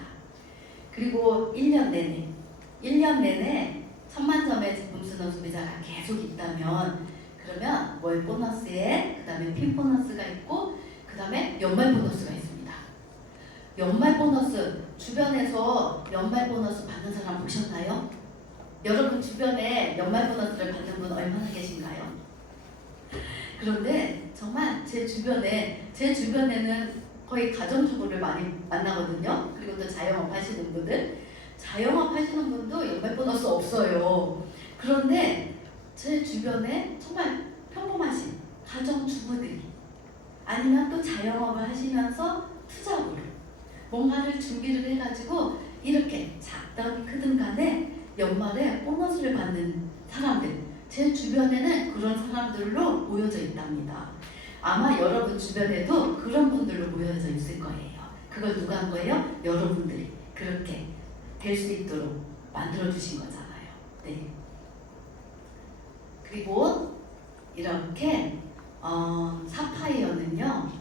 그리고 1년 내내 1000만 점의 제품 쓰는 소비자가 계속 있다면 그러면 월 보너스에 그 다음에 핀 보너스가 있고 그 다음에 연말 보너스가 있습니다. 연말 보너스 주변에서 연말 보너스 받는 사람 보셨나요? 여러분 주변에 연말 보너스를 받는 분 얼마나 계신가요? 그런데 정말 제 주변에는 거의 가정주부를 많이 만나거든요. 그리고 또 자영업 하시는 분들. 자영업 하시는 분도 연말 보너스 없어요. 그런데 제 주변에 정말 평범하신 가정주부들이 아니면 또 자영업을 하시면서 투잡으로 뭔가를 준비를 해가지고 이렇게 작든 크든 간에 연말에 보너스를 받는 사람들, 제 주변에는 그런 사람들로 모여져 있답니다. 아마 여러분 주변에도 그런 분들로 모여져 있을 거예요. 그걸 누가 한 거예요? 여러분들이 그렇게 될 수 있도록 만들어 주신 거잖아요. 네. 그리고 이렇게 사파이어는요,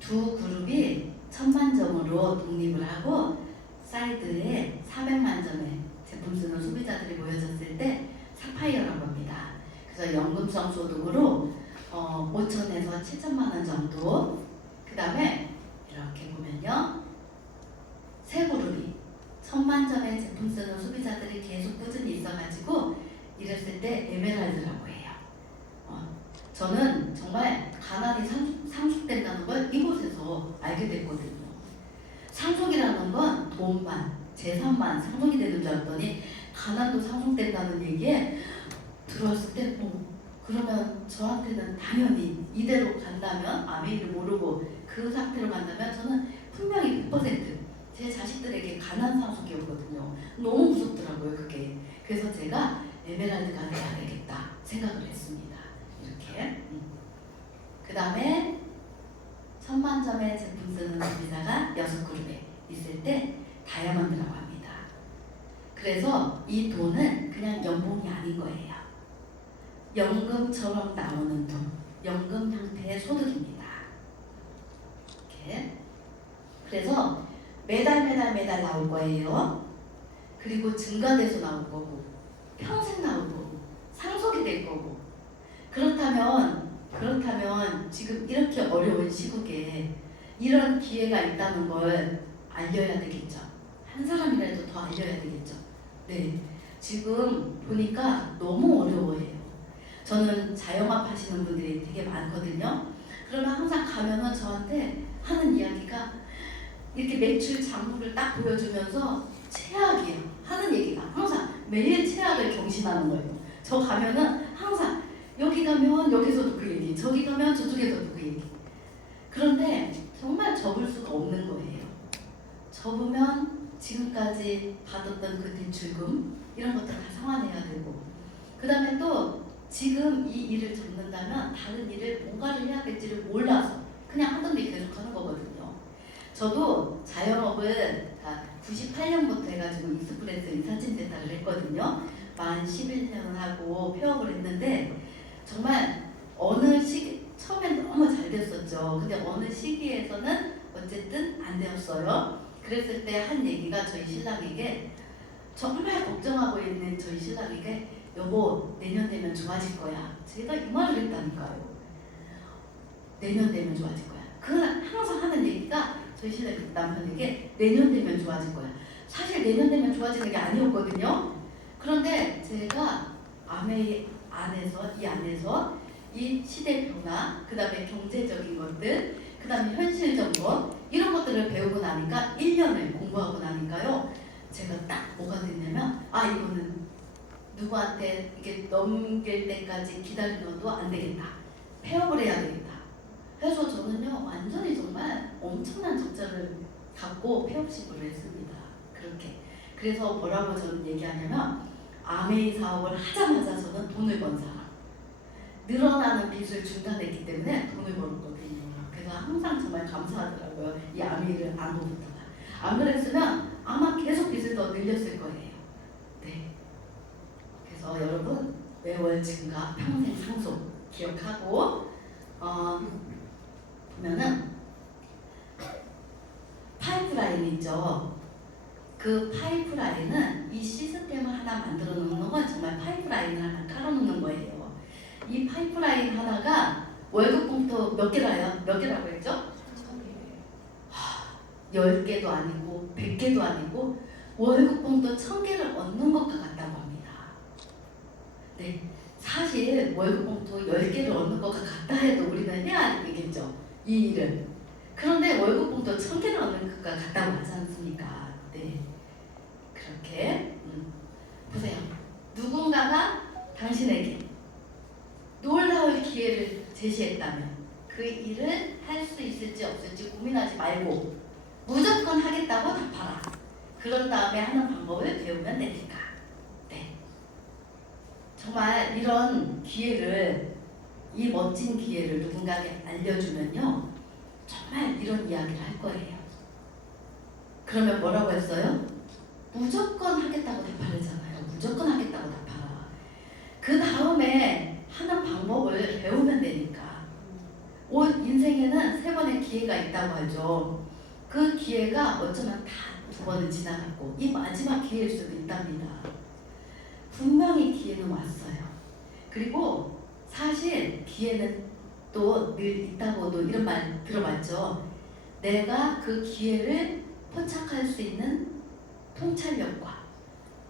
두 그룹이 1000만점으로 독립을 하고 사이드에 400만점의 제품 쓰는 소비자들이 모여졌을 때 사파이어라고 합니다. 그래서 연금성 소득으로 5천에서 7천만 원 정도. 그 다음에 이렇게 보면요, 세 그룹이 1000만점의 제품 쓰는 소비자들이 계속 꾸준히 있어가지고 이랬을 때 에메랄드라고 해요. 저는 정말 가난이 상속된다는 걸 이곳에서 알게 됐거든요. 상속이라는 건 돈만, 재산만 상속이 되는 줄 알았더니 가난도 상속된다는 얘기에 들어왔을 때 그러면 저한테는 당연히 이대로 간다면, 아메이를 모르고 그 상태로 간다면 저는 분명히 100%제 자식들에게 가난 상속이었거든요. 너무 무섭더라고요, 그게. 그래서 제가 에메랄드가 돼야 되겠다 생각을 했습니다. 이렇게. 그 다음에 1000만점의 제품 쓰는 소비자가 6그룹에 있을 때 다이아몬드라고 합니다. 그래서 이 돈은 그냥 연봉이 아닌 거예요. 연금처럼 나오는 돈, 연금 형태의 소득입니다. 이렇게. 그래서 매달 나올 거예요. 그리고 증가돼서 나올 거고, 평생 나올 거고, 상속이 될 거고. 그렇다면 지금 이렇게 어려운 시국에 이런 기회가 있다는 걸 알려야 되겠죠. 한 사람이라도 더 알려야 되겠죠. 네, 지금 보니까 너무 어려워해요. 저는 자영업 하시는 분들이 되게 많거든요. 그러면 항상 가면은 저한테 하는 이야기가 이렇게 매출 장부를 딱 보여주면서 최악이에요. 하는 얘기가 항상 매일 최악을 경신하는 거예요. 저 가면은 항상 여기 가면 여기서도 그 얘기, 저기 가면 저쪽에서도 그 얘기. 그런데 정말 접을 수가 없는 거예요. 접으면 지금까지 받았던 그 대출금 이런 것들 다 상환해야 되고, 그 다음에 또 지금 이 일을 접는다면 다른 일을 뭔가를 해야 될지를 몰라서 그냥 하던 일 계속 하는 거거든요. 저도 자영업을 98년부터 해가지고 익스프레스 이사짐센터를 했거든요. 만 11년 하고 폐업을 했는데 정말 어느 시기, 처음엔 너무 잘 됐었죠. 근데 어느 시기에서는 어쨌든 안 되었어요. 그랬을 때 한 얘기가 저희 신랑에게, 정말 걱정하고 있는 저희 신랑에게, 여보 내년 되면 좋아질 거야. 제가 이 말을 했다니까요. 내년 되면 좋아질 거야. 그건 항상 하는 얘기가 저희 신랑 남편에게 내년 되면 좋아질 거야. 사실 내년 되면 좋아지는 게 아니었거든요. 그런데 제가 이 안에서 이 시대 변화, 그 다음에 경제적인 것들, 그 다음에 현실적 것, 이런 것들을 배우고 나니까 1년을 공부하고 나니까요, 제가 딱 뭐가 됐냐면, 이거는 누구한테 이게 넘길 때까지 기다리면도 안 되겠다. 폐업을 해야 되겠다. 그래서 저는요, 완전히 정말 엄청난 적자를 갖고 폐업 신고를 했습니다. 그렇게. 그래서 뭐라고 저는 얘기하냐면, 아메이 사업을 하자마자 저는 돈을 번 사람. 늘어나는 빚을 중단했기 때문에 돈을 벌었거든요. 그래서 항상 정말 감사하더라고요. 이 아메이를 안 보부터가. 안 그랬으면 아마 계속 빚을 더 늘렸을 거예요. 네. 그래서 여러분, 매월 증가, 평생 상속 기억하고, 보면은 파이프라인 있죠. 그 파이프라인은 이 시스템을 하나 만들어 놓는 건 정말 파이프라인을 하나 깔아 놓는 거예요. 이 파이프라인 하나가 월급 봉투 몇 개라요? 몇 개라고 했죠? 10개도 아니고 100개도 아니고 월급 봉투 1000개를 얻는 것과 같다고 합니다. 네, 사실 월급 봉투 10개를 얻는 것과 같다 해도 우리는 해야 되겠죠. 이 일을. 그런데 월급봉도 1,000개를 얻는 것 같다고 하지 않습니까? 네. 그렇게 보세요. 누군가가 당신에게 놀라울 기회를 제시했다면 그 일을 할 수 있을지 없을지 고민하지 말고 무조건 하겠다고 답하라. 그런 다음에 하는 방법을 배우면 되니까. 네. 정말 이런 기회를, 이 멋진 기회를 누군가에게 알려주면요, 정말 이런 이야기를 할 거예요. 그러면 뭐라고 했어요? 무조건 하겠다고 답하려잖아요. 무조건 하겠다고 답하라. 그 다음에 하는 방법을 배우면 되니까. 인생에는 3번의 기회가 있다고 하죠. 그 기회가 어쩌면 다 2번은 지나갔고 이 마지막 기회일 수도 있답니다. 분명히 기회는 왔어요. 그리고 사실 기회는 또 늘 있다고도 이런 말 들어봤죠. 내가 그 기회를 포착할 수 있는 통찰력과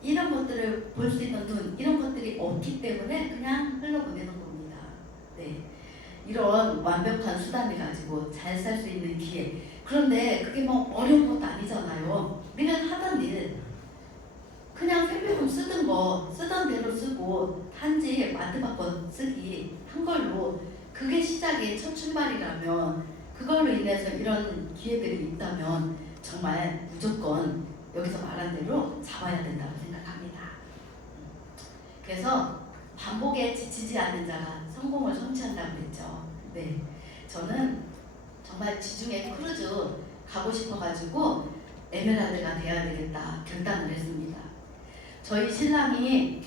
이런 것들을 볼 수 있는 눈, 이런 것들이 없기 때문에 그냥 흘러보내는 겁니다. 네. 이런 완벽한 수단을 가지고 잘 살 수 있는 기회. 그런데 그게 뭐 어려운 것도 아니잖아요. 우리가 하던 일, 그냥 생필품 쓰던 거 쓰던 대로 쓰고 단지 마트 바꿔 쓰기 한 걸로, 그게 시작의 첫 출발이라면, 그걸로 인해서 이런 기회들이 있다면 정말 무조건 여기서 말한 대로 잡아야 된다고 생각합니다. 그래서 반복에 지치지 않는 자가 성공을 성취한다고 그랬죠. 네, 저는 정말 지중해 크루즈 가고 싶어가지고 에메랄드가 돼야 되겠다 결단을 했습니다. 저희 신랑이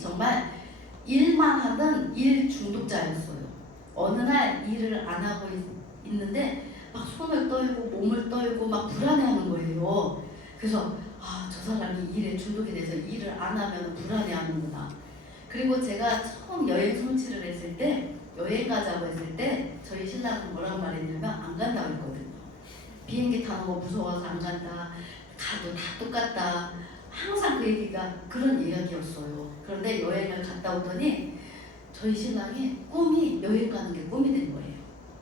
정말 일만 하던 일 중독자였어요. 어느 날 일을 안 하고 있는데 막 손을 떨고 몸을 떨고 막 불안해하는 거예요. 그래서 저 사람이 일에 중독이 돼서 일을 안 하면 불안해하는구나. 그리고 제가 처음 여행 성취를 했을 때, 여행 가자고 했을 때 저희 신랑은 뭐라고 말했냐면 안 간다고 했거든요. 비행기 타는 거 무서워서 안 간다. 가도 다 똑같다. 항상 그 얘기가 그런 이야기였어요. 그런데 여행을 갔다 오더니 저희 신랑이 꿈이 여행 가는 게 꿈이 된 거예요.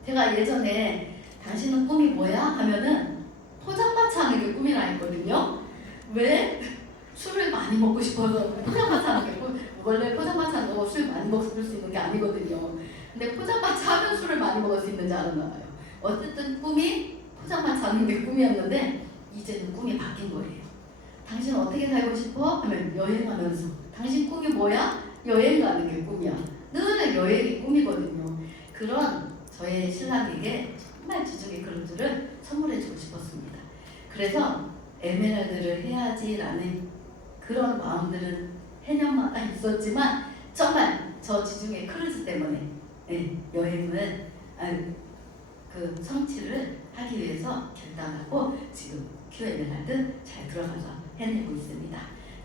제가 예전에 당신은 꿈이 뭐야? 하면은 포장마차 하는 게 꿈이라 했거든요. 왜? 술을 많이 먹고 싶어서 포장마차 하는 게 꿈. 원래 포장마차 하는 거 술 많이 먹을 수 있는 게 아니거든요. 근데 포장마차 하면 술을 많이 먹을 수 있는 줄 알았나 봐요. 어쨌든 꿈이 포장마차 하는 게 꿈이었는데 이제는 꿈이 바뀐 거예요. 당신 어떻게 살고 싶어? 하면 여행하면서. 당신 꿈이 뭐야? 여행 가는 게 꿈이야. 늘 여행이 꿈이거든요. 그런 저의 신랑에게 정말 지중해 크루즈를 선물해주고 싶었습니다. 그래서 에메랄드를 해야지라는 그런 마음들은 해년마다 있었지만 정말 저 지중해 크루즈 때문에 여행을 그 성취를 하기 위해서 결단하고 지금 큐 에메랄드 잘 들어가서 해내고 있습니다.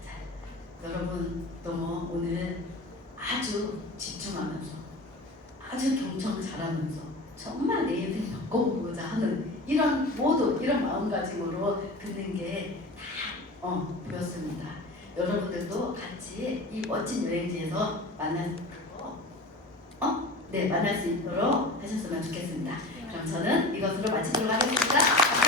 자, 여러분도 뭐 오늘 아주 집중하면서 아주 경청 잘하면서 정말 내 인생 바꿔보고자 하는 이런 모두 이런 마음가짐으로 듣는 게 다 보였습니다. 여러분들도 같이 이 멋진 여행지에서 만날 수 있도록 하셨으면 좋겠습니다. 그럼 저는 이것으로 마치도록 하겠습니다.